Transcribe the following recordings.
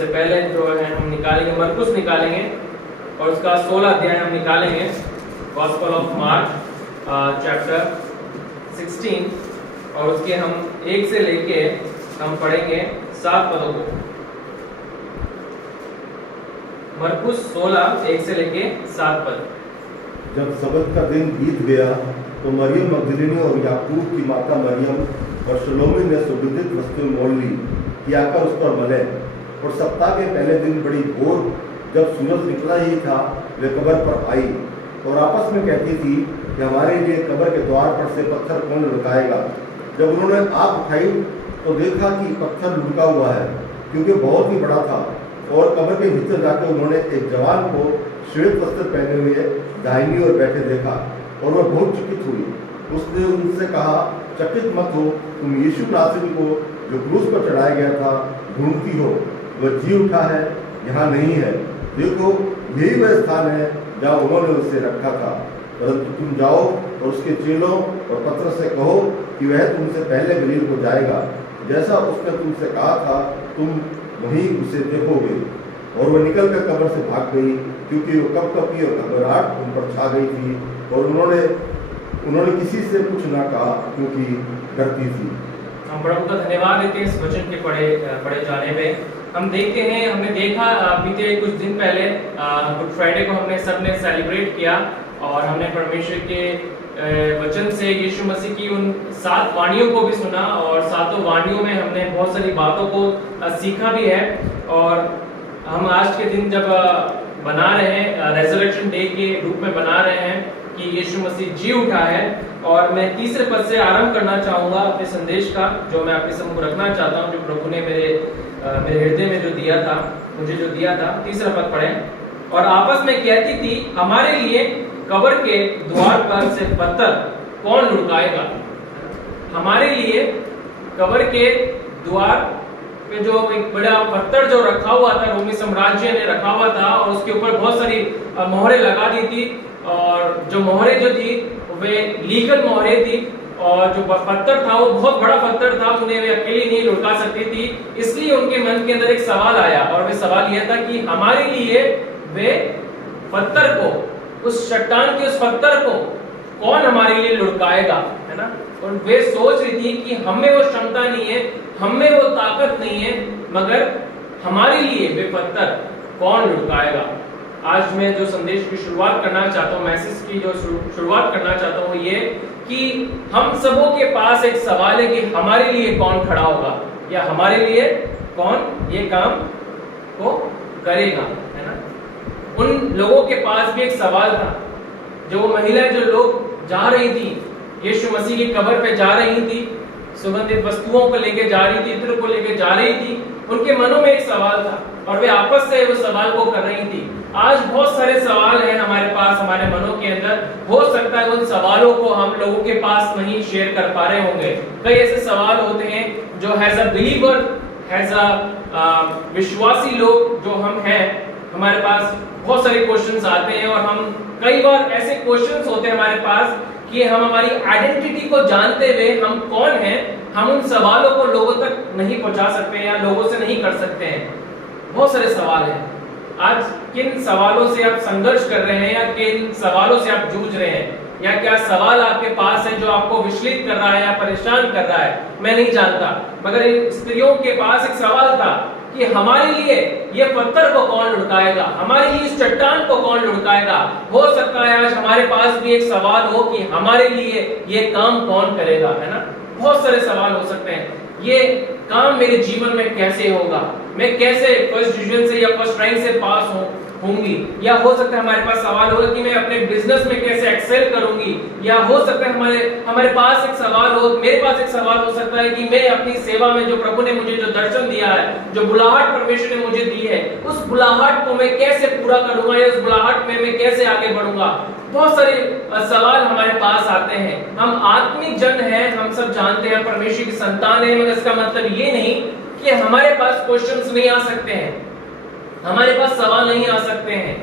उससे पहले जो है हम निकालेंगे मरकुस निकालेंगे और उसका 16 अध्याय हम निकालेंगे, गॉस्पेल ऑफ मार्क चैप्टर 16, और उसके हम 1 से लेके हम पढ़ेंगे 7 पदों को। मरकुस 16 1 से लेके 7 पद। जब सबत का दिन बीत गया तो मरियम मगदलीनी और याकूब की माता मरियम और सलोमी ने सुगंधित वस्तु मोल ली कि आकर उस पर मले। और सप्ताह के पहले दिन बड़ी भोर जब सूरज निकला ही था वे कब्र पर आई और आपस में कहती थी कि हमारे लिए कब्र के द्वार पर से पत्थर कौन लुढ़काएगा। जब उन्होंने आँख उठाई तो देखा कि पत्थर लुढ़का हुआ है, क्योंकि बहुत ही बड़ा था। और कब्र के भीतर जाकर उन्होंने एक जवान को श्वेत वस्त्र पहने हुए दाहिनी ओर बैठे देखा और वह बहुत चकित हुई। उसने उनसे कहा, चकित मत हो, तुम यीशु नासरी को जो क्रूस पर चढ़ाया गया था ढूंढती हो। वह जी उठा है, यहाँ नहीं है। देखो, यही वह स्थान है जहाँ उन्होंने उसे रखा था। परंतु तुम जाओ और उसके चेलों और पत्र से कहो कि वह तुमसे पहले गलील को जाएगा, जैसा उसने तुमसे कहा था, तुम वहीं उसे देखोगे। और वह निकलकर कब्र से भाग गई, क्योंकि वो कपकपी और घबराहट उन पर छा गई थी। और उन्होंने किसी से कुछ ना कहा, क्योंकि डरती थी। हम प्रभु का धन्यवाद देते हैं इस वचन के पढ़े जाने पे। हम देखते हैं, हमने देखा बीते कुछ दिन पहले गुड फ्राइडे को हमने सबने सेलिब्रेट किया और हमने परमेश्वर के वचन से यीशु मसीह की उन 7 वाणियों को भी सुना और 7 वाणियों में हमने बहुत सारी बातों को सीखा भी है। और हम आज के दिन जब बना रहे हैं, रेजरेक्शन डे के रूप में बना रहे हैं कि यीशु मसीह जी उठा है। और मैं तीसरे पद से आरंभ करना चाहूँगा अपने संदेश का, जो मैं आपके सम्मुख रखना चाहता हूँ, जो प्रभु ने मेरे हृदय में जो दिया था, मुझे जो दिया था। तीसरा पद पढ़ें। और आपस में कहती थी, हमारे लिए कब्र के द्वार पर से पत्थर कौन लुढ़काएगा। हमारे लिए कब्र के द्वार पे जो एक बड़ा पत्थर जो रखा हुआ था, रोमी साम्राज्य ने रखा हुआ था और उसके ऊपर बहुत सारी मोहरें लगा दी थी। और जो मोहरें जो थी वे लीगल मोहरें थी और जो पत्थर था वो बहुत बड़ा पत्थर था, उन्हें वे अकेली नहीं लुढ़का सकती थी। इसलिए उनके मन के अंदर एक सवाल आया और वे सवाल यह था कि हमारे लिए वे पत्थर को, उस चट्टान के उस पत्थर को कौन हमारे लिए लुढ़काएगा, है ना। और वे सोच रही थी कि हमें वो क्षमता नहीं है, हमें वो ताकत नहीं है, मगर हमारे लिए वे पत्थर कौन लुढ़काएगा। आज मैं जो संदेश की शुरुआत करना चाहता हूँ, मैसेज की जो शुरुआत करना चाहता हूँ, ये कि हम सबों के पास एक सवाल है कि हमारे लिए कौन खड़ा होगा या हमारे लिए कौन ये काम को करेगा, है ना। उन लोगों के पास भी एक सवाल था, जो महिलाएं, जो लोग जा रही थी यीशु मसीह की कब्र पे जा रही थी, सुगंधित वस्तुओं को लेके जा रही थी, इत्र को लेके जा रही थी, उनके मनों में एक सवाल था और वे आपस से उस सवाल को कर रही थी। आज बहुत सारे सवाल हैं हमारे पास, हमारे मनों के अंदर। हो सकता है उन सवालों को हम लोगों के पास नहीं शेयर कर पा रहे होंगे। कई ऐसे सवाल होते हैं जो as a believer, as a विश्वासी लोग जो हम हैं, हमारे पास बहुत सारे क्वेश्चंस आते हैं और हम कई बार ऐसे क्वेश्चंस होते हैं हमारे पास कि हम हमारी आइडेंटिटी को जानते हुए हम कौन हैं, हम उन सवालों को लोगों तक नहीं पहुंचा सकते या लोगों से नहीं कर सकते हैं। बहुत सारे सवाल हैं। आज किन सवालों से आप संघर्ष कर रहे हैं या किन सवालों से आप जूझ रहे हैं, या क्या सवाल आपके पास है जो आपको विचलित कर रहा है या परेशान कर रहा है, मैं नहीं जानता। मगर इन स्त्रियों के पास एक सवाल था कि हमारे लिए ये पत्थर को कौन लुढ़काएगा, हमारे लिए इस चट्टान को कौन लुढ़काएगा। हो सकता है आज हमारे पास भी एक सवाल हो कि हमारे लिए ये काम कौन करेगा, है ना। बहुत सारे सवाल हो सकते हैं। ये काम मेरे जीवन में कैसे होगा, मैं कैसे फर्स्ट डिवीजन से या फर्स्ट रैंक से पास होंगी, या हो सकता है हमारे पास सवाल होगा कि मैं अपने बिजनेस में कैसे एक्सेल करूंगी, या हो सकता है हमारे पास एक सवाल हो, मेरे पास एक सवाल हो सकता है कि मैं अपनी सेवा में जो प्रभु ने मुझे जो दर्शन दिया है, जो बुलाहट परमेश्वर ने मुझे दी है, उस बुलाहट को मैं कैसे पूरा करूंगा या उस बुलाहट में मैं कैसे आगे बढ़ूंगा। बहुत सारे सवाल हमारे पास आते हैं। हम आत्मिक जन हैं, हम सब जानते हैं परमेश्वर की संतान है, मगर इसका मतलब ये नहीं कि हमारे पास क्वेश्चंस नहीं आ सकते हैं, हमारे पास सवाल नहीं आ सकते हैं।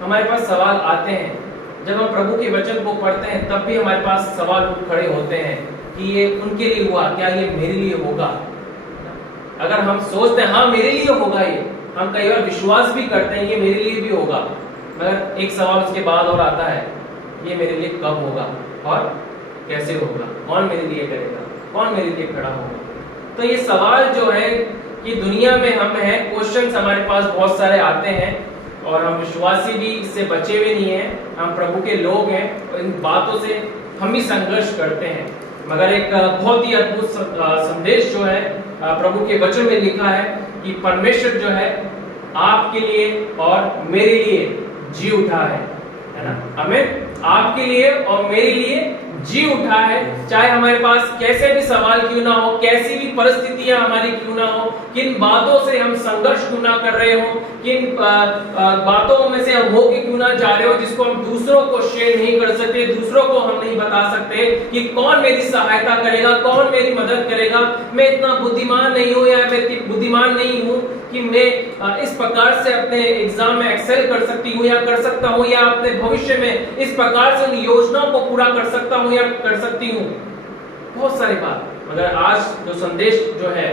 हमारे पास सवाल आते हैं जब हम प्रभु के वचन को पढ़ते हैं, तब भी हमारे पास सवाल खड़े होते हैं कि ये उनके लिए हुआ, क्या ये मेरे लिए होगा। अगर हम सोचते हैं हाँ मेरे लिए होगा ये, हम कई बार विश्वास भी करते हैं ये मेरे लिए भी होगा, मगर एक सवाल उसके बाद और आता है, ये मेरे लिए कब होगा और कैसे होगा, कौन मेरे लिए करेगा, कौन मेरे लिए खड़ा होगा। तो ये सवाल जो है कि दुनिया में हम हैं, क्वेश्चंस हमारे पास बहुत सारे आते हैं और हम विश्वासी भी इससे बचे हुए नहीं हैं, हम प्रभु के लोग हैं और इन बातों से हम भी संघर्ष करते हैं। मगर एक बहुत ही अद्भुत संदेश जो है प्रभु के वचन में लिखा है कि परमेश्वर जो है आपके लिए और मेरे लिए जी उठा है ना, हमें आपके लिए और मेरे लिए जी उठा है। चाहे हमारे पास कैसे भी सवाल क्यों ना हो, कैसी भी परिस्थितियां हमारी क्यों ना हो, किन बातों से हम संघर्ष क्यों ना कर रहे हो, किन बातों में से हम होके क्यों ना जा रहे हो जिसको हम दूसरों को शेयर नहीं कर सकते, दूसरों को हम नहीं बता सकते कि कौन मेरी सहायता करेगा, कौन मेरी मदद करेगा। मैं इतना बुद्धिमान नहीं हूं या मैं इतनी बुद्धिमान नहीं हूं कि मैं इस प्रकार से अपने एग्जाम में एक्सेल कर सकती हूँ या कर सकता हूँ, या अपने भविष्य में इस प्रकार से उन योजनाओं को पूरा कर सकता हूँ या कर सकती हूँ, बहुत सारी बात। मगर आज जो संदेश जो है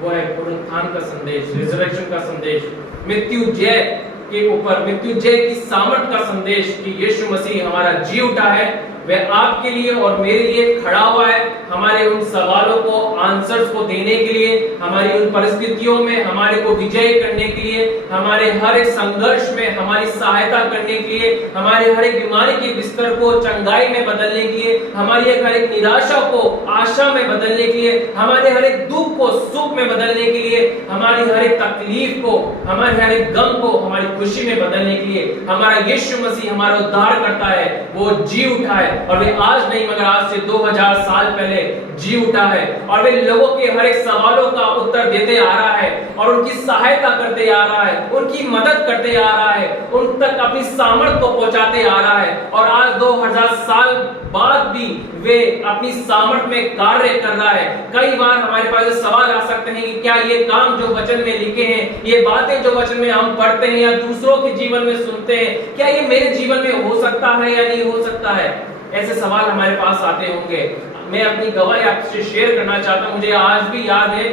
वो है पुनरुत्थान का संदेश, रिजरेक्शन का संदेश, मृत्युजय के ऊपर, मृत्युजय की सामर्थ का संदेश कि यीशु मसीह हमारा जी उठा है, वह आपके लिए और मेरे लिए खड़ा हुआ है, हमारे उन सवालों को आंसर्स को देने के लिए, हमारी उन परिस्थितियों में हमारे को विजय करने के लिए, हमारे हर एक संघर्ष में हमारी सहायता करने के लिए, हमारे हर एक बीमारी के बिस्तर को चंगाई में बदलने के लिए, हमारी हर एक निराशा को आशा में बदलने के लिए, हमारे हर एक दुख को सुख में बदलने के लिए, हमारी हर एक तकलीफ को, हमारे हर एक गम को हमारी खुशी में बदलने के लिए हमारा यीशु मसीह हमारा उद्धार करता है, वो जी उठा है। और वे आज नहीं मगर आज से 2000 साल पहले जी उठा है और वे लोगों के हर एक सवालों का उत्तर देते आ रहा है और उनकी सहायता करते आ रहा है, उनकी मदद करते आ रहा है, उन तक अपनी सामर्थ को पहुंचाते आ रहा है। और आज 2000 साल बाद भी वे अपनी सामर्थ में कार्य कर रहा है। कई बार हमारे पास सवाल आ सकते हैं कि क्या ये काम जो वचन में लिखे हैं, ये बातें जो वचन में हम पढ़ते हैं या दूसरों के जीवन में सुनते हैं, क्या ये मेरे जीवन में हो सकता है या नहीं हो सकता है? ऐसे सवाल हमारे पास आते होंगे। मैं अपनी गवाही आपसे शेयर करना चाहता हूं। मुझे आज भी याद है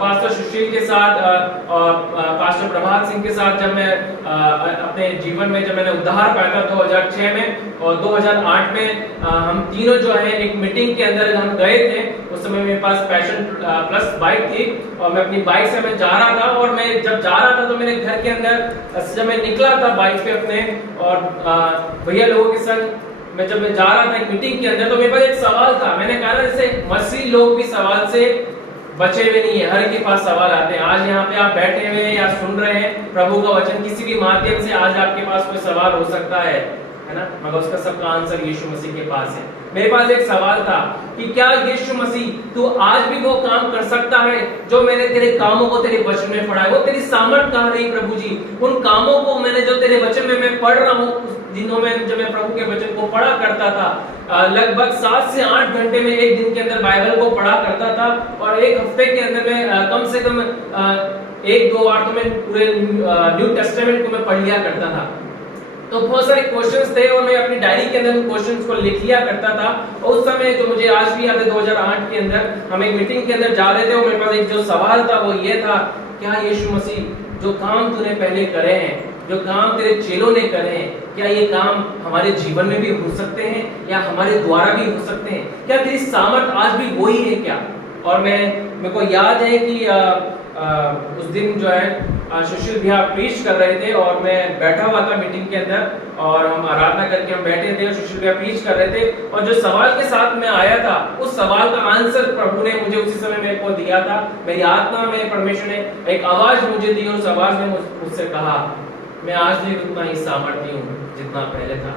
पास्टर सुशील के साथ और पास्टर प्रभात सिंह के साथ जब मैं अपने जीवन में जब मैंने उद्धार पाया था 2006 में और 2008 में हम तीनों जो है एक मीटिंग के अंदर हम गए थे। उस समय मेरे पास पैशन प्लस बाइक थी और मैं अपनी बाइक से मैं जा रहा था और मैं जब जा रहा था तो मेरे घर के अंदर जब मैं निकला था बाइक पे अपने और भैया लोगों के संग मैं जब मैं जा रहा था एक मीटिंग के अंदर तो मेरे पास एक सवाल था। मैंने कहा जैसे मसीह लोग भी सवाल से बचे हुए नहीं है, हर के पास सवाल आते हैं। आज यहाँ पे आप बैठे हुए हैं या सुन रहे हैं प्रभु का वचन किसी भी माध्यम से, आज आपके पास कोई सवाल हो सकता है ना, मगर उसका सबका आंसर यीशु मसीह के पास है। मेरे पास एक सवाल था कि क्या यीशु मसीह तू आज भी वो काम कर सकता है जो मैंने तेरे कामों को तेरे वचन में पढ़ा है? वो तेरी सामर्थ कहाँ रही प्रभु जी? उन कामों को मैंने जो तेरे वचन में मैं पढ़ रहा हूँ, दिनों में जब मैं प्रभु के वचन को पढ़ा करता था, लगभग 7 से 8 घंटे में एक दिन के अंदर बाइबल को पढ़ा करता था और एक हफ्ते के अंदर में कम से कम 1-2 बार तो मैं पूरे न्यू टेस्टामेंट को मैं पढ़ लिया करता था। तो बहुत सारे क्वेश्चंस थे और मैं अपनी डायरी के अंदर उन क्वेश्चंस को लिख लिया करता था। और उस समय जो मुझे आज भी याद है 2008 के अंदर हम एक मीटिंग के अंदर जा रहे थे और मेरे पास एक जो सवाल था वो ये था, क्या यीशु मसीह जो काम तूने पहले करे हैं, जो काम तेरे चेलों ने करे हैं, क्या ये काम हमारे जीवन में भी हो सकते हैं या हमारे द्वारा भी हो सकते हैं? क्या तेरी सामर्थ आज भी वही है क्या? और मेरे को याद है कि उस दिन जो है सुशील भैया प्रीच कर रहे थे और मैं बैठा हुआ था मीटिंग के अंदर और हम आराधना करके हम बैठे थे और सुशील भैया प्रीच कर रहे थे और जो सवाल के साथ मैं आया था उस सवाल का आंसर प्रभु ने मुझे उसी समय मेरे को दिया था। मेरी आत्मा में परमेश्वर ने एक आवाज मुझे दी और उस आवाज ने मुझसे कहा, मैं आज भी उतना ही सामर्थ्य हूँ जितना पहले था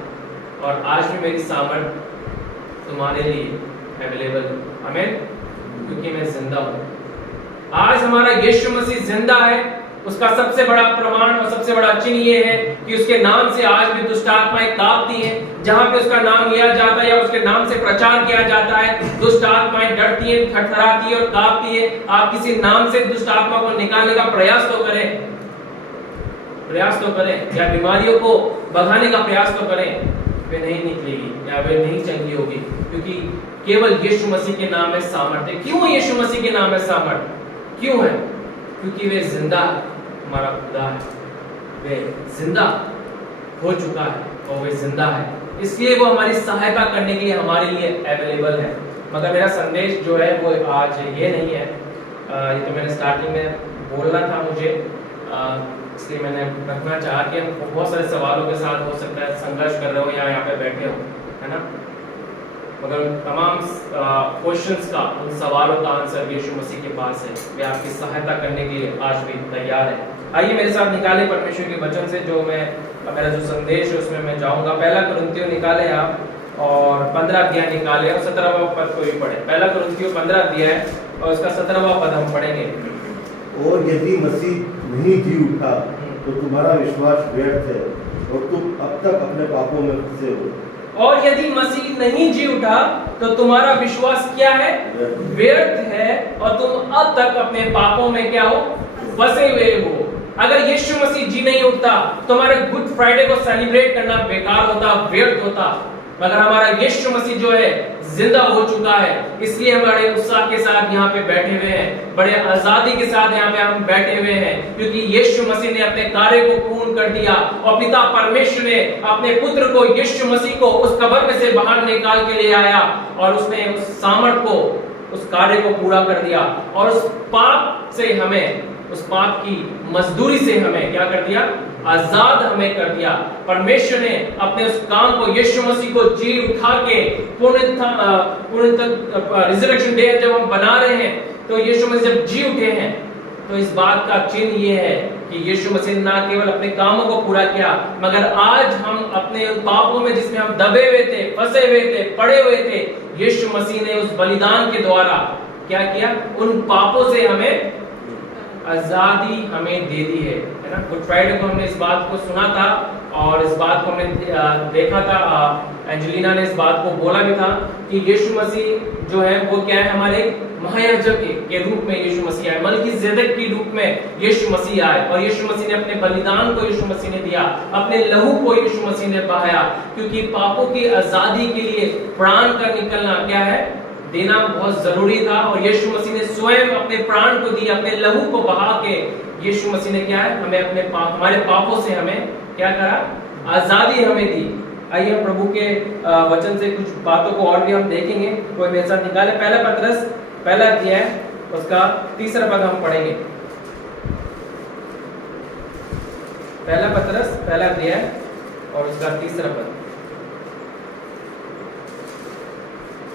और आज भी मेरी सामर्थ तुम्हारे लिए अवेलेबल है। आमीन, क्योंकि मैं जिंदा हूँ। आज हमारा यीशु मसीह जिंदा है। उसका सबसे बड़ा प्रमाण और सबसे बड़ा चिन्ह ये है कि उसके नाम से आज भी दुष्ट आत्माएं कांपती हैं। जहां पे उसका नाम लिया जाता है या उसके नाम से प्रचार किया जाता है, दुष्ट आत्माएं डरती हैं, थरथराती हैं और कांपती हैं। आप किसी नाम से दुष्ट आत्मा को निकालने का प्रयास तो करें या बीमारियों को भगाने का प्रयास तो करें, वे नहीं निकलेगी या वे नहीं चंगी होगी, क्योंकि केवल यीशु मसीह के नाम में सामर्थ है। क्यों यीशु मसीह के नाम में सामर्थ? क्यों है? क्योंकि वे जिंदा हमारा खुदा है, वे जिंदा हो चुका है और वे जिंदा है, इसलिए वो हमारी सहायता करने के लिए हमारे लिए अवेलेबल है। मगर मेरा संदेश जो है वो आज ये नहीं है, ये तो मैंने स्टार्टिंग में बोलना था मुझे, इसलिए मैंने रखना चाहा कि हम बहुत सारे सवालों के साथ हो सकता है संघर्ष कर रहे हो या यहाँ पे बैठे हो, है ना, मगर तमाम क्वेश्चंस का, उन सवालों का आंसर यीशु मसीह के पास है। वे आपकी सहायता करने के लिए आज भी तैयार है। आइए मेरे साथ निकाले परमेश्वर के वचन से, जो मेरा जो संदेश है उसमें मैं जाऊंगा। पहला कुरिन्थियों निकाले आप और 15 अध्याय निकाले और 17वां पद को भी पढ़े। पहला कुरिन्थियों 15 अध्याय और उसका 17वां पद हम पढ़ेंगे। और यदि मसीह नहीं जी उठा तो तुम्हारा विश्वास व्यर्थ है और तुम अब तक अपने पापों में फंसे हो। और यदि मसीह नहीं जी उठा तो तुम्हारा विश्वास क्या है? व्यर्थ है और तुम अब तक अपने पापों में क्या हो? फंसे हुए हो। अगर यीशु मसीह जी नहीं उठता तो हमारे गुड फ्राइडे को सेलिब्रेट करना बेकार होता, व्यर्थ होता। मगर हमारा यीशु मसीह जो है जिंदा हो चुका है, इसलिए हम बड़े उत्साह के साथ यहाँ पे बैठे हुए हैं, बड़े आजादी के साथ यहाँ पे हम बैठे हुए हैं, क्योंकि यीशु मसीह ने अपने कार्य को पूर्ण कर दिया और पिता परमेश्वर ने अपने पुत्र को, यीशु मसीह को उस कब्र में से बाहर निकाल के ले आया और उसने उस सामर्थ को, उस कार्य को पूरा कर दिया और उस पाप से हमें, उस पाप की मजदूरी से हमें क्या कर दिया? आजाद हमें कर दिया। परमेश्वर ने अपने उस काम को, यीशु मसीह को जी उठा के रिजरेक्शन डे जब हम बना रहे हैं, तो यीशु मसीह जब जी उठे हैं, तो इस बात का चिन्ह ये है कि यीशु मसीह ने ना केवल अपने कामों को पूरा किया, मगर आज हम अपने उन पापों में जिसमें हम दबे हुए थे, फंसे हुए थे, पड़े हुए थे, यीशु मसीह ने उस बलिदान के द्वारा क्या किया? उन पापों से हमें आजादी हमें दे दी है ना। गुड फ्राइडे को हमने इस बात को सुना था और इस बात को हमने देखा था, एंजेलिना ने इस बात को बोला भी था कि यीशु मसीह जो है वो क्या है? हमारे महायाजक के रूप में यीशु मसीह आए, मलकीजेदेक के रूप में यीशु मसीह आए और यीशु मसीह ने अपने बलिदान को यीशु मसीह ने दिया, अपने लहू को यीशु मसीह ने बहाया, क्योंकि पापों की आजादी के लिए प्राण का निकलना क्या है? देना बहुत जरूरी था और यीशु मसीह ने स्वयं अपने प्राण को दिया, अपने लहू को बहा के यीशु मसीह ने क्या है? हमें अपने हमारे पापों से हमें क्या करा? आजादी हमें दी। आइए हम प्रभु के वचन से कुछ बातों को और भी हम देखेंगे। कोई मेरे साथ निकाले पहला पत्रस पहला अध्याय उसका 3रा पद हम पढ़ेंगे। पहला पत्रस पहला अध्याय और उसका 3रा पद।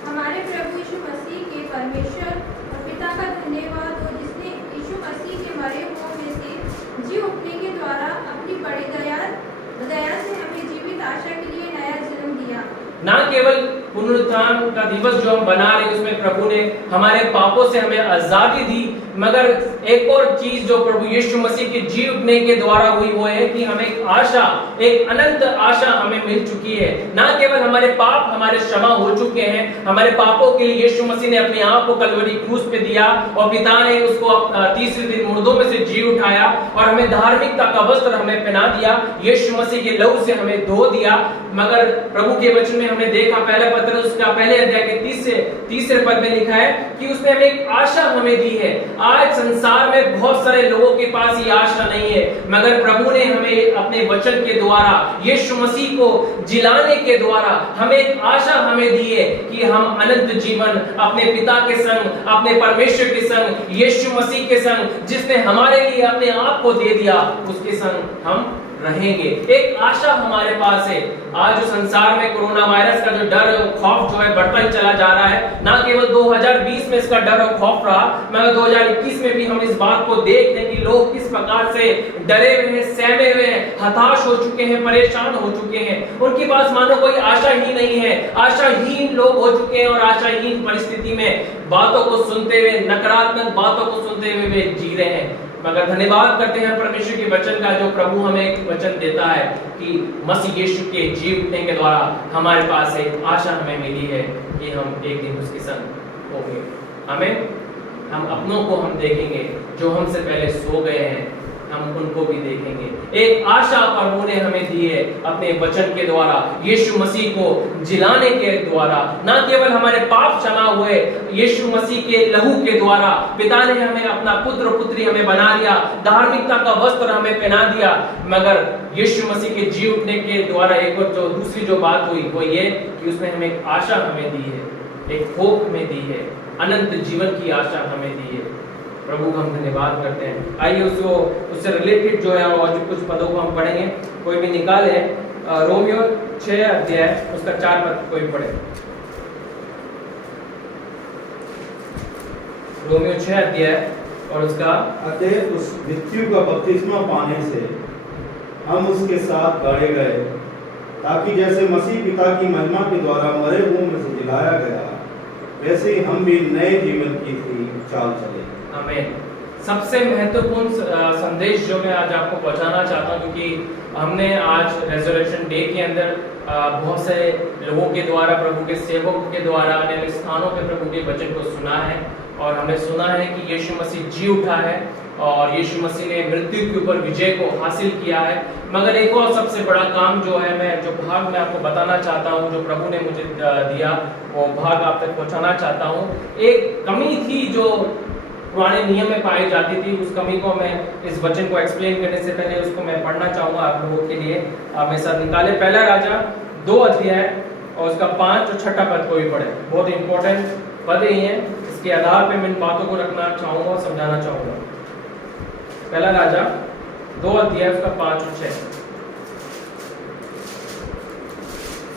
हमारे प्रभु यीशु मसीह के परमेश्वर और पिता का धन्यवाद हो, जिसने यीशु मसीह के मरे हुओं में से जी उठने के द्वारा अपनी बड़ी दया से हमें जीवित आशा के लिए नया जन्म दिया। ना केवल पुनरुत्थान का दिवस जो हम बना रहे हैं उसमें प्रभु ने हमारे पापों से हमें आजादी दी, मगर एक और चीज जो प्रभु यीशु मसीह के जी उठने के द्वारा हुई वो है कि हमें एक आशा, एक अनंत आशा हमें मिल चुकी है। ना केवल हमारे पाप हमारे क्षमा हो चुके हैं, हमारे पापों के लिए यीशु मसीह ने अपने आप को कलवरी क्रूस पे दिया और पिता ने उसको 3रे दिन मुर्दों में से जी उठाया और हमें धार्मिकता का वस्त्र हमें पहना दिया, यीशु मसीह के लहू से हमें धो दिया। मगर प्रभु के वचन में हमने देखा पहला पत्रस उसका पहले अध्याय के 3रे पद में लिखा है कि उसने हमें एक आशा हमें दी है। आज संसार में बहुत सारे लोगों के पास ये आशा नहीं है, मगर प्रभु ने हमें अपने वचन के द्वारा, यीशु मसीह को जिलाने के द्वारा हमें एक आशा हमें दी है कि हम अनंत जीवन अपने पिता के संग, अपने परमेश्वर के संग, यीशु मसीह के संग, जिसने हमारे लिए अपने आप को दे दिया, उसके संग हम रहेंगे। एक आशा हमारे पास है। आज जो संसार में कोरोना वायरस का जो डर खौफ जो है बढ़ता ही चला जा रहा है, ना केवल 2020 में इसका डर और खौफ रहा, मगर 2021 में भी हम इस बात को देख रहे हैं कि लोग किस प्रकार से डरे हुए हैं, सहमे हुए हैं, हताश हो चुके हैं, परेशान हो चुके हैं। उनके पास मानो कोई आशा ही नहीं है, आशाहीन लोग हो चुके हैं और आशाहीन परिस्थिति में बातों को सुनते हुए, नकारात्मक बातों को सुनते हुए वे जी रहे हैं। मगर धन्यवाद करते हैं परमेश्वर के वचन का, जो प्रभु हमें एक वचन देता है कि मसीह यीशु के जी उठने के द्वारा हमारे पास एक आशा हमें मिली है कि हम एक दिन उसके संग होंगे। हमें हम अपनों को हम देखेंगे जो हमसे पहले सो गए हैं, हम उनको भी देखेंगे। एक आशा प्रभु ने हमें दी है अपने वचन के द्वारा, यीशु मसीह को जिलाने के द्वारा। ना केवल हमारे पाप क्षमा हुए, यीशु मसीह के लहू के द्वारा पिता ने हमें अपना पुत्र पुत्री हमें बना लिया, धार्मिकता का वस्त्र हमें पहना दिया, मगर यीशु मसीह के जी उठने के द्वारा एक और जो दूसरी जो बात हुई वो ये कि उसने हमें एक आशा हमें दी है, एक होप हमें दी है, अनंत जीवन की आशा हमें दी है। प्रभु का हम धन्यवाद करते हैं। आइए उससे रिलेटेड जो है और जो कुछ पदों को हम पढ़ेंगे, कोई भी निकाले। रोमियो 6 अध्याय उसका 4 पद कोई पढ़े। रोमियो 6 अध्याय और उसका अतः उस मृत्यु का बपतिस्मा पाने से हम उसके साथ गाड़े गए, ताकि जैसे मसीह पिता की महिमा के द्वारा मरे हुओं में से जिलाया गया, वैसे ही हम भी नए जीवन की चाल चले। आमीन। सबसे महत्वपूर्ण संदेश जो मैं आज आपको पहुंचाना चाहता हूं, क्योंकि हमने आज रेजरेक्शन डे के अंदर बहुत से लोगों के द्वारा, प्रभु के सेवकों के द्वारा अनेक स्थानों पे प्रभु के वचन को सुना है, और हमने सुना है कि यीशु मसीह जी उठा है और यीशु मसीह ने मृत्यु के ऊपर विजय को हासिल किया है। मगर एक और सबसे बड़ा काम जो है, मैं जो भाग मैं आपको बताना चाहता हूं, जो प्रभु ने मुझे दिया, वो भाग आप तक पहुंचाना चाहता हूं। एक कमी थी जो पुराने नियम में पाई जाती थी, उस कमी को मैं इस वचन को एक्सप्लेन करने से पहले उसको मैं पढ़ना चाहूंगा आप लोगों के लिए। आप मेरे साथ निकाले पहला राजा 2 अध्याय और उसका 5 और 6 पद को भी पढ़े। बहुत इंपॉर्टेंट पद ही है, इसके आधार पे मैं इन बातों को रखना चाहूंगा और समझाना चाहूंगा। पहला राजा 2 अध्याय उसका 5 और 6।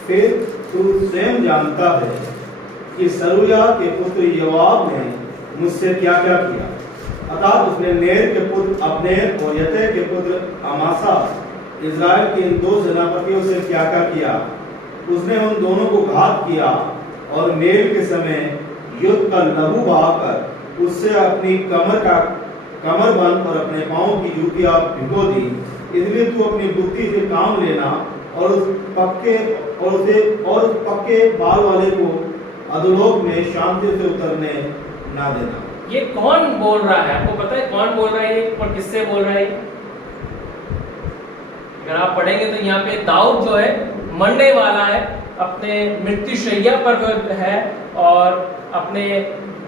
फिर तू स्वयं जानता है कि सरूया के पुत्र योआब ने मुझसे क्या क्या किया। अर्थात उसने नेर के पुत्र अब्नेर और यते के पुत्र अमासा, इज़राइल के इन 2 सेनापतियों से क्या क्या किया। उसने उन दोनों को घात किया और मेल के समय युद्ध का लहू बहाकर उससे अपनी कमरबंद और अपने पांव की जूतियां भिगो दी। इसलिए तू अपनी बुद्धि से काम लेना और उस पक्के बाल वाले को अधोलोक में शांति से उतरने ना देना। ये कौन बोल रहा है? आपको पता है कौन बोल रहा है और किससे बोल रहा है? अगर आप पढ़ेंगे तो यहाँ पे दाऊद जो है मरने वाला है, अपने मृत्यु शैया पर है और अपने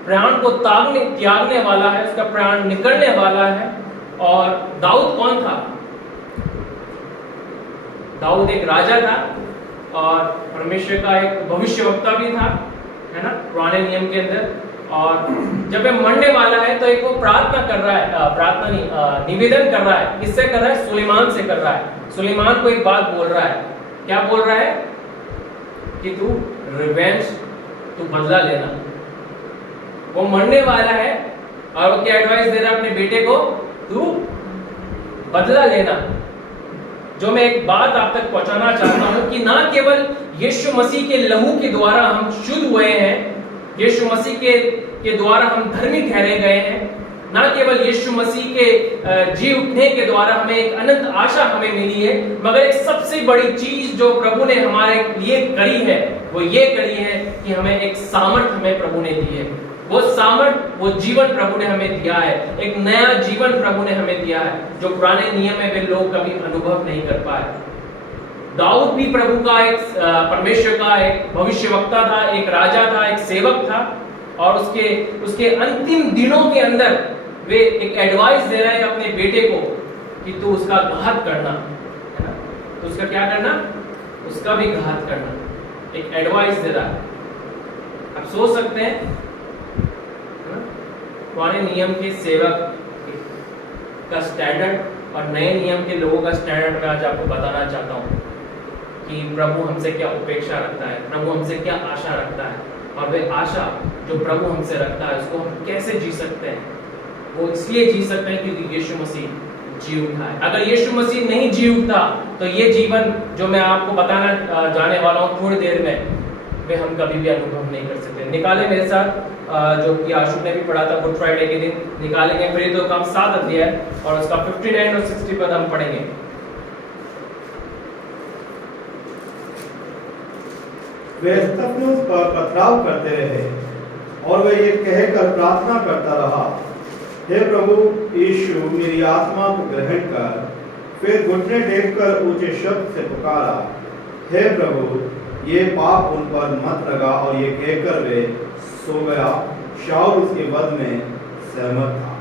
प्राण को त्यागने वाला है, उसका प्राण निकलने वाला है। और दाऊद कौन था? दाऊद एक राजा था और परमेश्वर का एक भविष्यवक्ता भी था, है ना, पुराने नियम के अंदर। और जब वह मरने वाला है तो एक वो प्रार्थना कर रहा है, प्रार्थना नहीं, निवेदन कर रहा है। किससे कर रहा है? सुलेमान से कर रहा है। सुलेमान को एक बात बोल रहा है। क्या बोल रहा है? कि तू रिवेंज, तू बदला लेना। वो मरने वाला है और वो क्या एडवाइस दे रहा है अपने बेटे को? तू बदला लेना। जो मैं एक बात आप तक पहुंचाना चाहता हूं कि ना केवल यीशु मसीह के लहू के द्वारा हम शुद्ध हुए हैं, यीशु मसीह के द्वारा हम धर्मी ठहरे गए हैं, ना केवल यीशु मसीह के जी उठने के द्वारा हमें एक अनंत आशा हमें मिली है, मगर एक सबसे बड़ी चीज जो प्रभु ने हमारे लिए करी है वो ये करी है कि हमें एक सामर्थ हमें प्रभु ने दी है। वो सामर्थ, वो जीवन प्रभु ने हमें दिया है। एक नया जीवन प्रभु ने हमें दिया है जो पुराने नियम में वे लोग कभी अनुभव नहीं कर पाए। दाऊद भी प्रभु का एक परमेश्वर का एक भविष्यवक्ता था, एक राजा था, एक सेवक था, और उसके अंतिम दिनों के अंदर वे एक एडवाइस दे रहे हैं अपने बेटे को कि तू उसका घात करना, है ना, तो उसका क्या करना? उसका भी घात करना। एक एडवाइस दे रहा है। आप सोच सकते हैं पुराने नियम के सेवक का स्टैंडर्ड और नए नियम के लोगों का स्टैंडर्ड मैं आज आपको बताना चाहता हूँ कि प्रभु हमसे क्या अपेक्षा रखता है, प्रभु हमसे क्या आशा रखता है, और वे आशा जो प्रभु हमसे रखता है उसको हम कैसे जी सकते हैं। वो इसलिए जी सकते हैं क्योंकि यीशु मसीह जी उठा है। अगर यीशु मसीह नहीं जी उठता तो ये जीवन जो मैं आपको बताना जाने वाला हूँ थोड़ी देर में, वे हम कभी भी अनुभव नहीं कर सकते। निकाले मेरे साथ जो कि आशुक ने भी पढ़ा था गुड फ्राइडे के दिन, निकालेंगे फिर तो काम 7 अध्याय और उसका 59 और 60 पद हम पढ़ेंगे। वे स्तफनुस पर पथराव करते रहे और वह ये कहकर प्रार्थना करता रहा हे प्रभु यीशु, मेरी आत्मा को ग्रहण कर। फिर घुटने टेक कर ऊंचे शब्द से पुकारा, हे प्रभु, ये पाप उन पर मत लगा। और ये कहकर वे सो गया। शाऊल उसके वध में सहमत था।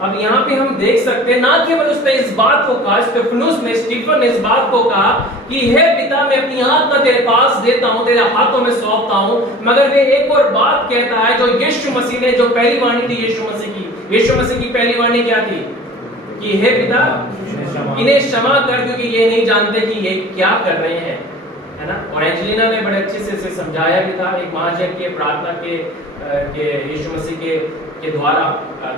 अब यहाँ पे हम देख सकते हैं, ना केवल उसने इस बात को कहा, स्टीफन ने इस बात को कहा कि हे पिता, मैं अपनी आत्मा तेरे पास देता हूँ, तेरे हाथों में सौंपता हूँ, मगर वे एक और बात कहता है जो यीशु मसीह ने, जो पहली वाणी थी यीशु मसीह की पहली वाणी क्या थी कि हे पिता, इन्हें क्षमा कर, क्योंकि ये नहीं जानते कि ये क्या कर रहे हैं, है ना। और एंजेलिना ने बड़े अच्छे से इसे समझाया भी था, एक महाजन के प्रार्थना के यीशु मसीह के द्वारा,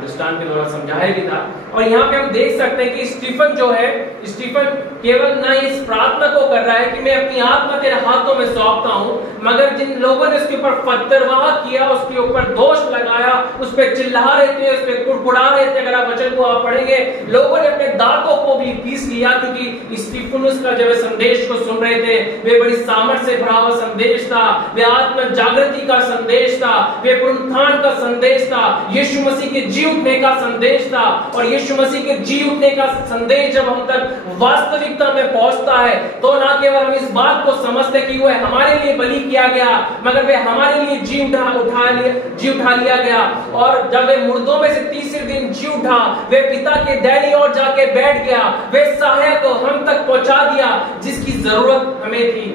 दृष्टांत के द्वारा समझाया भी था। और यहाँ पे हम देख सकते हैं कि स्टीफन जो है, स्टीफन केवल ना इस प्रार्थना को कर रहा है कि मैं अपनी आत्मा तेरे हाथों में सौंपता हूँ, मगर जिन लोगों ने उसके ऊपर पत्थरवाह किया, उसके ऊपर दोष लगाया, उस पर चिल्ला रहे थे, उस पर कुड़कुड़ा रहे थे, अगर आप वचन को आप पढ़ेंगे, लोगों ने अपने दांतों को भी पीस लिया, क्योंकि स्टीफनुस का जब संदेश को सुन रहे थे, वे बड़ी सामर्थ से भरा हुआ संदेश था, वे आत्म जागृति का संदेश था, वे पुनरुत्थान का संदेश था, यीशु मसीह के जी उठने का संदेश था। और यीशु मसीह के जी उठने का संदेश जब हम तक वास्तविकता में पहुंचता है, तो ना केवल हम इस बात को समझते कि वह हमारे लिए बलि किया गया, मगर वे हमारे लिए जी उठा लिया गया। और जब वे मुर्दों में से तीसरे दिन जी उठा, वे पिता के दाहिनी ओर जाके बैठ गया, वे सहायक को हम तक पहुंचा दिया जिसकी जरूरत हमें थी।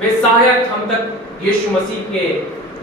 वे सहायक हम तक यीशु मसीह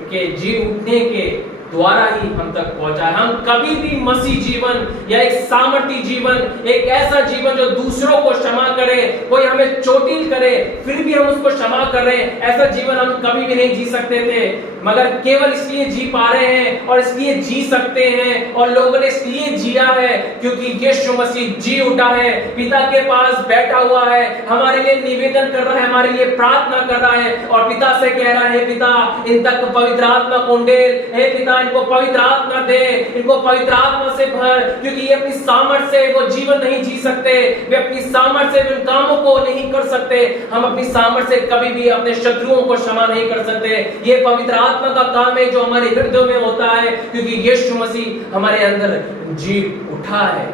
के जी उठने के द्वारा ही हम तक पहुंचा है। हम कभी भी मसीह जीवन या एक सामर्थी जीवन, एक ऐसा जीवन जो दूसरों को क्षमा करे, कोई हमें चोटिल करे फिर भी हम उसको क्षमा कर रहे हैं, ऐसा जीवन हम कभी भी नहीं जी सकते थे, मगर केवल इसलिए जी पा रहे हैं और इसलिए जी सकते हैं, और लोगों ने इसलिए जिया है क्योंकि यीशु मसीह जी उठा है, पिता के पास बैठा हुआ है, हमारे लिए निवेदन कर रहा है, हमारे लिए प्रार्थना कर रहा है, और पिता से कह रहा है, पिता इन तक पवित्र आत्मा को डेल, हे पिता इनको पवित्र आत्मा दे, इनको पवित्र आत्मा से भर, क्योंकि ये अपनी सामर्थ से वो जीवन नहीं जी सकते, वे अपनी सामर्थ से उन कामों को नहीं कर सकते। हम अपनी सामर्थ से कभी भी अपने शत्रुओं को क्षमा नहीं कर सकते। ये पवित्र आत्मा का काम है जो हमारे हृदय में होता है, क्योंकि यीशु मसीह हमारे अंदर जी उठा है,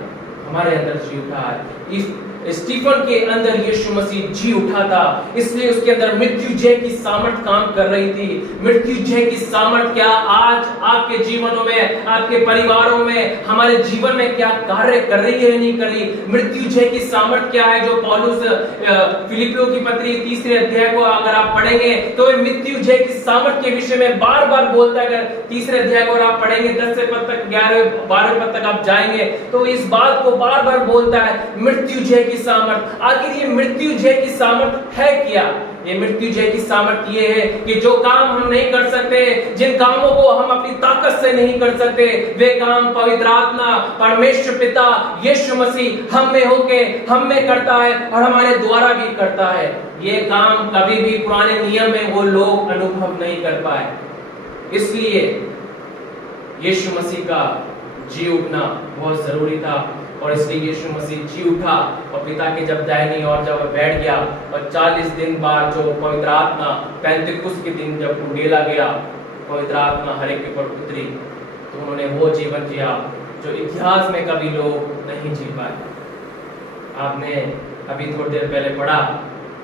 हमारे अंदर जी उठा है। स्टीफन के अंदर यीशु मसीह जी उठा था, इसलिए उसके अंदर मृत्युजय की सामर्थ काम कर रही थी। मृत्युजय की सामर्थ क्या आज आपके जीवनों में, आपके परिवारों में, हमारे जीवन में क्या कार्य कर रही है, नहीं कर रही? मृत्युजय की सामर्थ क्या है जो पौलुस फिलिपियों की पत्री 3 अध्याय को अगर आप पढ़ेंगे तो मृत्युजय की सामर्थ के विषय में बार बार बोलता है। अगर 3 अध्याय को आप पढ़ेंगे 10 पद तक, 11-12 पद तक आप जाएंगे तो इस बात को बार बार बोलता है, मृत्युजय की सामर्थ। आखिर ये मृत्युजय की सामर्थ है क्या? ये मृत्युजय की सामर्थ ये है कि जो काम हम नहीं कर सकते, जिन कामों को हम अपनी ताकत से नहीं कर सकते, वे काम पवित्र आत्मा, परमेश्वर पिता, यीशु मसीह हम में होके हम में करता है और हमारे द्वारा भी करता है। ये काम कभी भी पुराने नियम में वो लोग अनुभव नहीं कर पाए। इसलिए यीशु मसीह का जी उठना बहुत जरूरी था, और इसलिए यीशु मसीह जी उठा और पिता के जब दाहिनी ओर जब बैठ गया, और 40 दिन बाद जो पवित्र आत्मा पेंतिकुस्त के दिन जब उंडेला गया, पवित्र आत्मा हर एक के ऊपर उतरी, तो उन्होंने वो जीवन जिया जो इतिहास में कभी लोग नहीं जी पाए। आपने अभी थोड़ी देर पहले पढ़ा,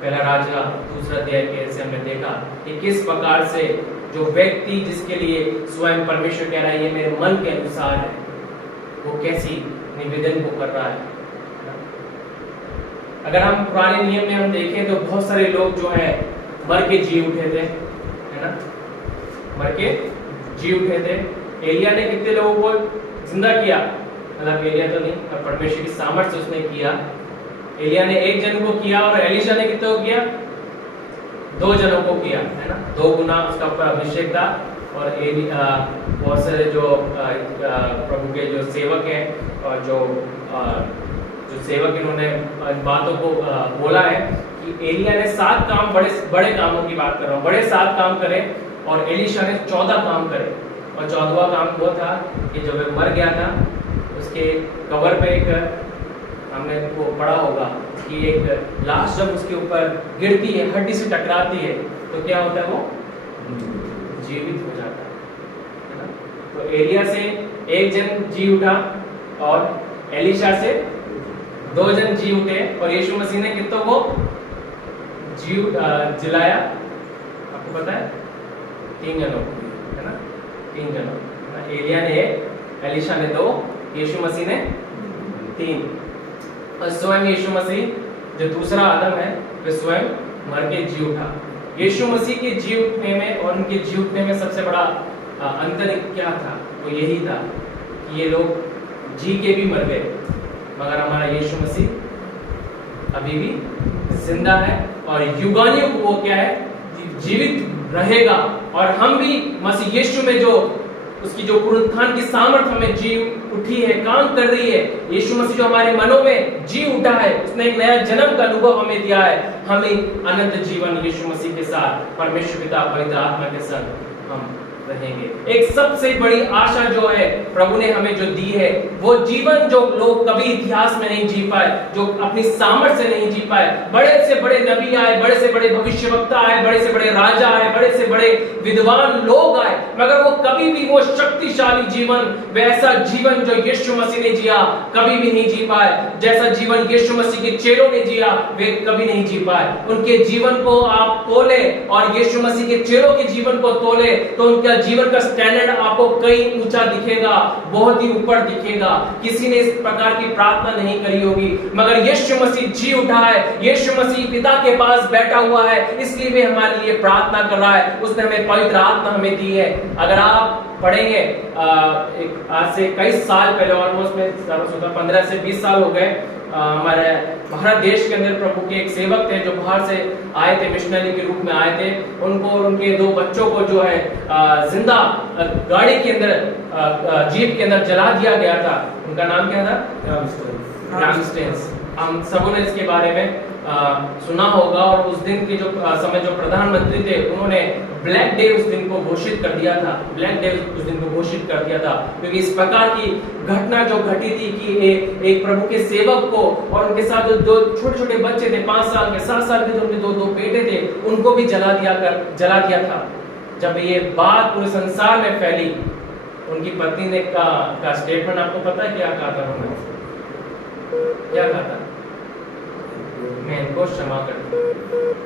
पहला राजा 2 अध्याय के से हमने देखा कि किस प्रकार से जो व्यक्ति जिसके लिए स्वयं परमेश्वर कह रहा है ये मेरे मन के अनुसार है, वो कैसी निवेदन को कर रहा है। अगर हम पुराने नियम में हम देखें तो बहुत सारे लोग जो है मर के जी उठे थे, है ना, मर के जी उठे थे। एलिया ने कितने लोगों को जिंदा किया? मतलब एलिया तो नहीं, पर परमेश्वर की सामर्थ से उसने किया। एलिया ने 1 जन को किया और एलीशा ने कितने को किया? 2 जनों को किया, है ना, 2 गुना उसका ऊपर अभिषेक था। और बहुत सारे जो प्रभु के जो सेवक हैं और जो सेवक इन्होंने बातों को बोला है कि एलिया ने 7 काम, बड़े कामों की बात कर रहा हूँ, बड़े 7 काम करे, और एलीशा ने 14 काम करे। और 14वां काम वो था कि जब वह मर गया था, उसके कवर पे एक हमने वो पढ़ा होगा कि एक लाश जब उसके ऊपर गिरती है, हड्डी से टकराती है, तो क्या होता है? वो जीवित हो जाता है ना। तो एलिया से एक जन जी उठा और एलिशा से 2 जन जी उठे और यीशु मसीह ने कितनों को जिलाया, आपको पता है? 3 जनों को, है ना? 3 जनों, एलिया ने 1, एलिशा ने 2, यीशु मसीह ने 3। और स्वयं यीशु मसीह जो दूसरा आदम है वे स्वयं मर के जी उठा। यीशु मसीह के जी उठने में और उनके जी उठने में सबसे बड़ा अंतर क्या था? वो यही था कि ये लोग जी के भी मर गए, मगर हमारा यीशु मसीह अभी भी जिंदा है और युगानियों को वो क्या है? जीवित रहेगा। और हम भी मसीह यीशु में जो उसकी जो पुनरुत्थान की सामर्थ्य हमें जी उठी है, काम कर रही है, यीशु मसीह जो हमारे मनों में जी उठा है, उसने एक नया जन्म का अनुभव हमें दिया है। हमें अनंत जीवन यीशु मसीह के साथ परमेश्वर पिता पवित्र आत्मा के संग हम रहेंगे। एक सबसे बड़ी आशा जो है प्रभु ने हमें जो दी है, वो जीवन जो लोग कभी इतिहास में नहीं जी पाए, जो अपनी सामर्थ्य से नहीं जी पाए। बड़े से बड़े नबी आए, बड़े से बड़े भविष्यवक्ता आए, बड़े से बड़े राजा आए, बड़े से बड़े विद्वान लोग आए, मगर वो कभी भी वो शक्तिशाली जीवन, वैसा जीवन जो यीशु मसीह ने जिया, कभी भी नहीं जी पाए। जैसा जीवन यीशु मसीह के चेलों ने जिया, वे कभी नहीं जी पाए। उनके जीवन को आप तोले और यीशु मसीह के चेलों के जीवन को तोले तो उनका जीवन का स्टैंडर्ड आपको कई ऊंचा दिखेगा, बहुत ही ऊपर दिखेगा। किसी ने इस प्रकार की प्रार्थना नहीं करी होगी, मगर यीशु मसीह जी उठा है, यीशु मसीह पिता के पास बैठा हुआ है, इसलिए वे हमारे लिए प्रार्थना कर रहा है। उसने हमें पवित्र आत्मा हमें दी है। अगर आप पढ़ेंगे एक आज से कई साल पहले, ऑलमोस्ट में 15 से 20 साल हो गए, हमारे भारत देश के अंदर प्रभु के एक सेवक थे जो बाहर से आए थे, मिशनरी के रूप में आए थे। उनको और उनके 2 बच्चों को जो है जिंदा गाड़ी के अंदर, जीप के अंदर जला दिया गया था। उनका नाम क्या था? रामस्टेन्स। हम सबों ने इसके बारे में सुना होगा। और उस दिन के जो समय जो प्रधानमंत्री थे, उन्होंने ब्लैक डे उस दिन को घोषित कर दिया था, ब्लैक डे उस दिन को घोषित कर दिया था, क्योंकि इस प्रकार की घटना जो घटी थी कि एक प्रभु के सेवक को और उनके साथ जो छोटे छोटे बच्चे थे, 5 साल के, 7 साल के, जो उनके 2 बेटे थे, उनको भी जला दिया था। जब ये बात पूरे संसार में फैली, उनकी पत्नी ने का स्टेटमेंट आपको पता है क्या कहा था उन्होंने? क्या कहा था? मैं इनको क्षमा करता हूं।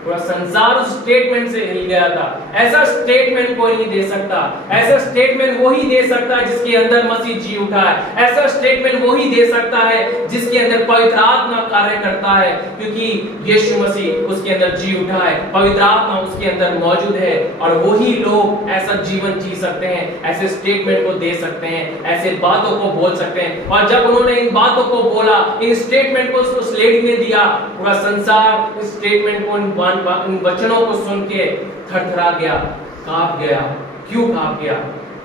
पूरा संसार उस स्टेटमेंट से हिल गया था। ऐसा स्टेटमेंट कोई नहीं दे सकता। ऐसा स्टेटमेंट वही दे सकता है जिसके अंदर मसीह जी उठा है। ऐसा स्टेटमेंट वही दे सकता है जिसके अंदर पवित्र आत्मा कार्य करता है, क्योंकि यीशु मसीह उसके अंदर जी उठा है, पवित्र आत्मा उसके अंदर मौजूद है। और वही लोग ऐसा जीवन जी सकते हैं, ऐसे स्टेटमेंट को दे सकते हैं, ऐसे बातों को बोल सकते हैं। और जब उन्होंने इन बातों को बोला, इन स्टेटमेंट को उस लेडी ने दिया, पूरा संसार इस स्टेटमेंट को, इन वचनों को सुन के थरथरा गया, कांप गया। क्यों कांप गया?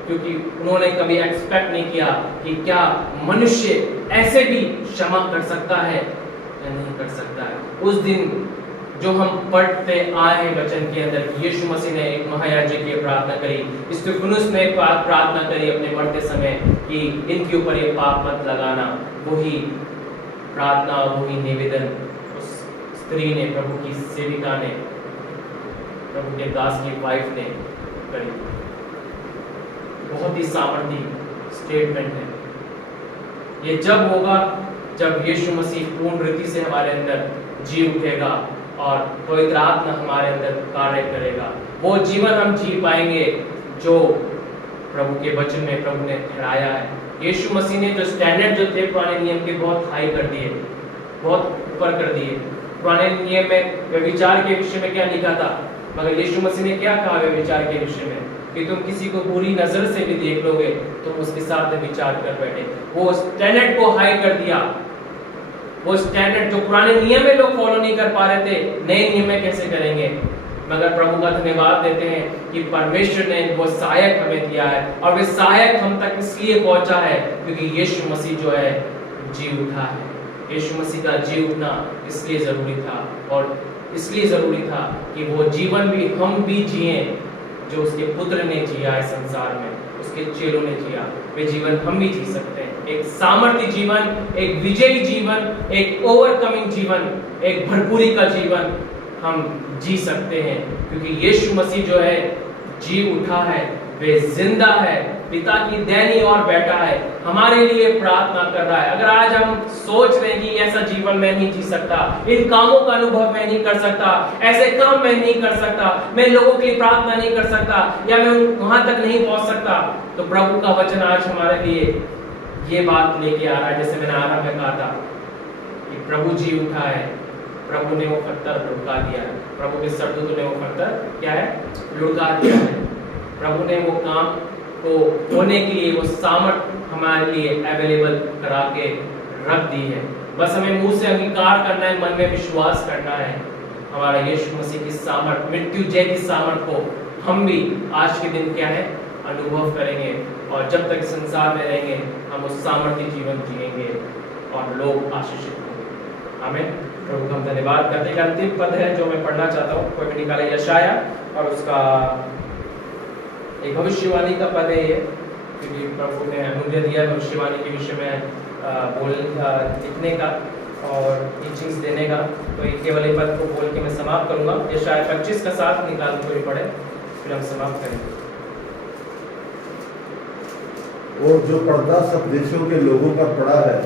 क्योंकि उन्होंने कभी एक्सपेक्ट नहीं किया कि क्या मनुष्य ऐसे भी क्षमा कर सकता है या नहीं कर सकता है। उस दिन जो हम पढ़ते आए हैं वचन के अंदर, यीशु मसीह ने एक महायाजक की प्रार्थना करी, स्तिफनुस ने प्रार्थना करी अपने मरते समय कि इनके ऊपर ये पाप मत लगाना। वही प्रार्थना, वही निवेदन उस स्त्री ने, प्रभु की सेविका ने, प्रभु के दास की वाइफ ने करी। बहुत ही सामर्थी स्टेटमेंट है। ये जब होगा जब यीशु मसीह पूर्ण रीति से हमारे अंदर जी उठेगा और पवित्र आत्मा हमारे अंदर कार्य करेगा। वो जीवन हम जी पाएंगे जो प्रभु के वचन में प्रभु ने ठहराया है। यीशु मसीह ने जो स्टैंडर्ड जो थे पुराने नियम के, बहुत हाई कर दिए, बहुत ऊपर कर दिए। पुराने नियम में व्यभिचार के विषय में क्या लिखा था, मगर यीशु मसीह ने क्या कहा व्यभिचार के विषय में? कि तुम किसी को बुरी नजर से भी देख लोगे, तुम उसके साथ विचार कर बैठे। वो स्टैंडर्ड को हाई कर दिया। वो स्टैंडर्ड जो पुराने नियम में लोग फॉलो नहीं कर पा रहे थे, नए नियम में कैसे करेंगे? मगर प्रभु का धन्यवाद देते हैं कि परमेश्वर ने वो सहायक हमें दिया है, और वे सहायक हम तक इसलिए पहुंचा है क्योंकि यीशु मसीह जो है जी उठा है। यीशु मसीह का जी उठना इसलिए जरूरी था, और इसलिए जरूरी था कि वो जीवन भी हम भी जिए जो उसके पुत्र ने जिया है संसार में, उसके चेलों ने जिया। वे जीवन हम भी जी सकते हैं। एक सामर्थ्य जीवन, एक विजयी जीवन, एक ओवरकमिंग जीवन, एक भरपूरी का जीवन हम जी सकते हैं, क्योंकि यीशु मसीह जो है जी उठा है, वे जिंदा है, पिता की दैनी और बैठा है, हमारे लिए प्रार्थना कर रहा है। अगर आज हम सोच रहे हैं कि ऐसा जीवन मैं नहीं जी सकता, इन कामों का अनुभव मैं नहीं कर सकता, ऐसे काम मैं नहीं कर सकता, मैं लोगों के लिए प्रार्थना नहीं कर सकता, या मैं वहां तक नहीं पहुंच सकता, तो प्रभु का वचन आज हमारे लिए ये बात लेके आ रहा है। जैसे मैंने आरंभ में कहा था कि प्रभु जी उठा है, प्रभु ने वो पत्थर लुढ़का दिया है, प्रभु के सरदूतों ने वो पत्थर क्या है लुढ़का दिया है। प्रभु ने वो काम को होने के लिए वो सामर्थ हमारे लिए अवेलेबल करा के रख दी है। बस हमें मुंह से अंगीकार करना है, मन में विश्वास करना है। हमारा यीशु मसीह की सामर्थ, मृत्यु जय की सामर्थ को हम भी आज के दिन क्या है अनुभव करेंगे, और जब तक संसार में रहेंगे हम उस सामर्थ्य जीवन जिएंगे और लोग आशीषित होंगे। आमीन। प्रभु का हम धन्यवाद करते हैं। अंतिम पद है जो मैं पढ़ना चाहता हूँ, कोई भी निकाले, यशाया, और उसका एक भविष्यवाणी का पद है ये, क्योंकि प्रभु ने अनुग्रह दिया भविष्यवाणी के विषय में लिखने का और टीचिंग्स देने का। तो एक केवल ये पद को बोल के मैं समाप्त करूंगा। यशाया 25 का 7 निकाल कोई पढ़े, फिर हम समाप्त करेंगे। और जो पर्दा सब देशों के लोगों पर पड़ा है,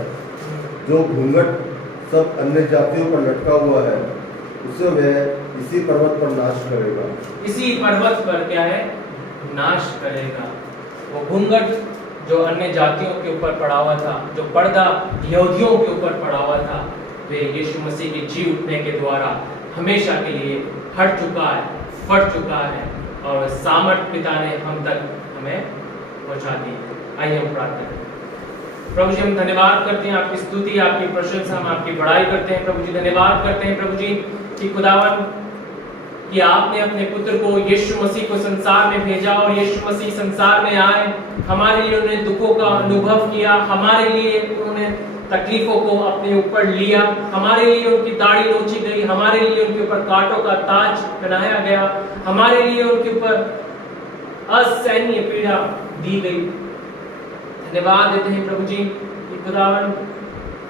जो घूंघट सब अन्य जातियों पर लटका हुआ है, उसे वह इसी पर्वत पर नाश करेगा। इसी पर्वत पर क्या है नाश करेगा। वो घूंघट जो अन्य जातियों के ऊपर पड़ा हुआ था, जो पर्दा यहूदियों के ऊपर पड़ा हुआ था, वे यीशु मसीह के जी उठने के द्वारा हमेशा के लिए हट चुका है, फट चुका है, और सामर्थ पिता ने हम तक हमें पहुंचा दी। आइए हम प्रार्थना करें। प्रभु जी हम धन्यवाद करते हैं, आपकी स्तुति, आपकी प्रशंसा, हम आपकी बड़ाई करते हैं। प्रभु जी धन्यवाद करते हैं प्रभु जी कि खुदावन कि आपने अपने पुत्र को यीशु मसीह को संसार में भेजा, और यीशु मसीह संसार में आए, हमारे लिए उन्होंने दुखों का अनुभव किया, हमारे लिए उन्होंने तकलीफों को अपने ऊपर लिया, हमारे लिए उनकी दाढ़ी नोची गई, हमारे लिए उनके ऊपर कांटों का ताज पहनाया गया, हमारे लिए उनके ऊपर असहनीय पीड़ा दी गई। धन्यवाद देते हैं प्रभु जी कि खुदावन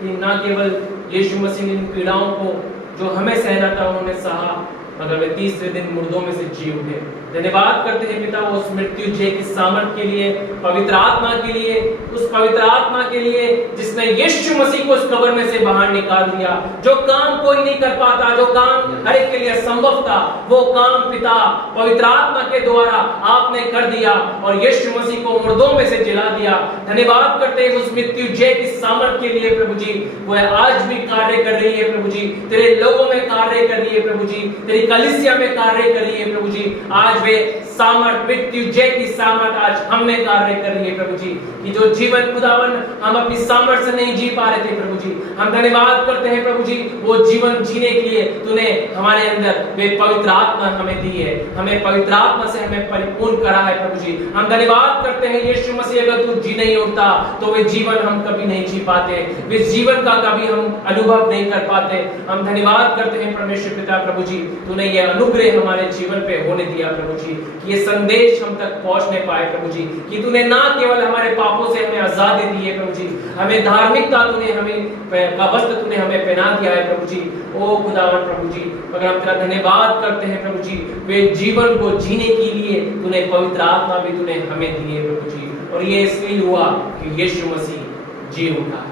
कि न केवल यीशु मसीह ने इन पीड़ाओं को जो हमें सहना था उन्होंने सहा, मगर वे तीसरे दिन मुर्दों में से जी उठे। धन्यवाद करते हैं पिता उस मृत्यु जय की सामर्थ के लिए, पवित्र आत्मा के लिए, उस पवित्र आत्मा के लिए जिसने यीशु मसीह को उस कब्र में से बाहर निकाल दिया। जो काम कोई नहीं कर पाता, जो काम हर एक के लिए असंभव था, वो काम पिता पवित्र आत्मा के द्वारा आपने कर दिया और यीशु मसीह को मुर्दों में से जिला दिया। धन्यवाद करते हैं उस मृत्यु जय की सामर्थ के लिए प्रभु जी, वह आज भी कार्य कर रही है प्रभु जी, तेरे लोगों में कार्य कर रही है प्रभु जी, तेरी कलीसिया में कार्य कर रही है प्रभु जी। आज वे सामर्थ, मृत्यु जय की सामर्थ आज हम में कार्य कर रही है प्रभु जी, कि जो जीवन खुदावन हम अपनी सामर्थ से नहीं जी पा रहे थे प्रभु जी, हम धन्यवाद करते हैं प्रभु जी, वो जीवन जीने के लिए तूने हमारे अंदर वे पवित्र आत्मा हमें दी है, हमें पवित्र आत्मा से हमें परिपूर्ण करा है प्रभु जी। हम धन्यवाद करते हैं यीशु मसीह, अगर तू जी नहीं उठता तो वे जीवन हम कभी नहीं जी पाते, वे जीवन का कभी हम अनुभव नहीं कर पाते। हम धन्यवाद करते हैं परमेश्वर पिता प्रभु जी, तूने ये अनुग्रह हमारे जीवन पे होने दिया प्रभु जी, कि ये संदेश हम तक पहुंचने पाए प्रभु जी, कि तूने ना केवल हमारे पापों से हमें आजादी दी है प्रभु जी, हमें धार्मिकता तूने हमें का वस्त्र तूने हमें पहना दिया है प्रभु जी। ओ खुदावन प्रभु जी, मगर हम तेरा धन्यवाद करते हैं प्रभु जी, वे जीवन को जीने के लिए तूने पवित्र आत्मा भी तूने हमें दी है प्रभु जी, और ये इसलिए हुआ कि यीशु मसीह जी उठा है।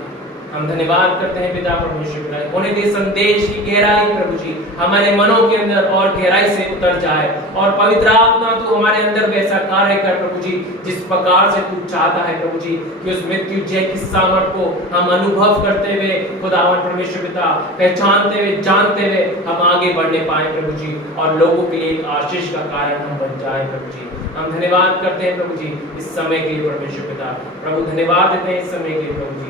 हम धन्यवाद करते हैं पिता परमेश्वर पिता, होने दे संदेश की गहराई प्रभु जी हमारे मनों के अंदर और गहराई से उतर जाए, और पवित्र आत्मा तू हमारे अंदर वैसा कार्य कर प्रभु जी जिस प्रकार से तू चाहता है प्रभु जी, कि उस मृत्यु जय की सामर्थ को हम अनुभव करते हुए खुदावन परमेश्वर पिता, पहचानते हुए जानते हुए हम आगे बढ़ने पाए प्रभु जी, और लोगों के लिए एक आशीष का कारण हम बन जाए प्रभु जी। हम धन्यवाद करते हैं प्रभु जी इस समय के लिए परमेश्वर पिता, प्रभु धन्यवाद देते हैं इस समय के लिए प्रभु जी,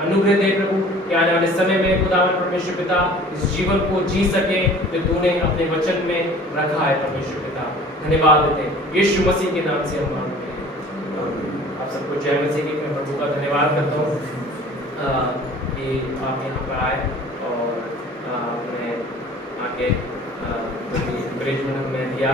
अनुग्रह दे प्रभु कि आने वाले समय में खुदावन परमेश्वर पिता इस जीवन को जी सके जो तूने अपने वचन में रखा है परमेश्वर पिता। धन्यवाद देते हैं यीशु मसीह के नाम से हम मांगते हैं। आप सबको जय मसीह की। मैं प्रभु का धन्यवाद करता हूँ कि आप यहाँ पर आए और आपने आके जो भी encouragement हमें दिया